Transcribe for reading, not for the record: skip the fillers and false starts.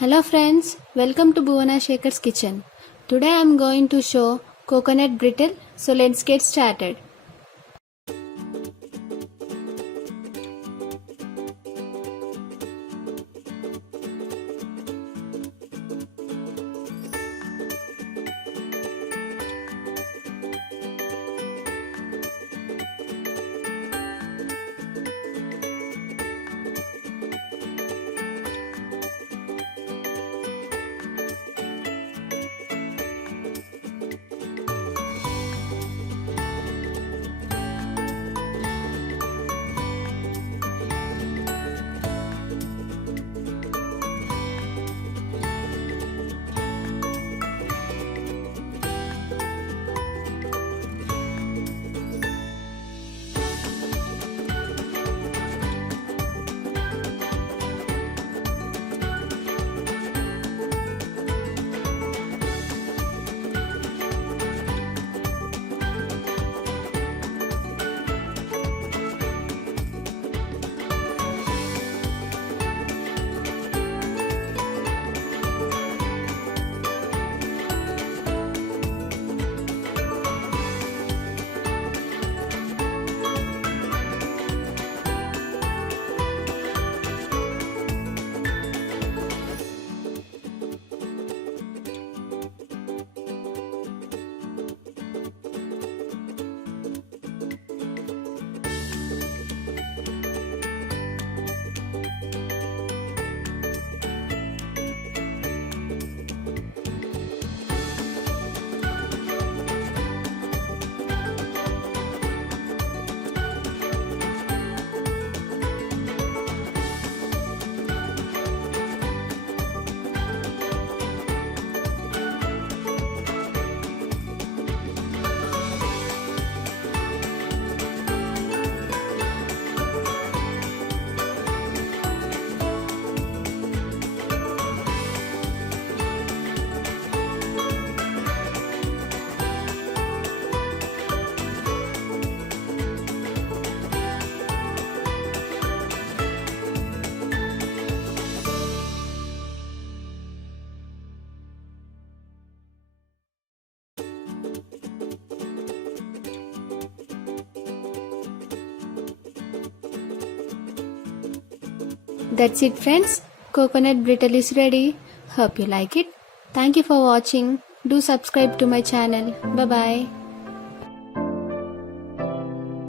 Hello friends, welcome to Bhuvana Shekhar's kitchen. Today I am going to show coconut brittle, so let's get started. That's it friends, coconut brittle is ready. Hope you like it. Thank you for watching. Do subscribe to my channel. Bye bye.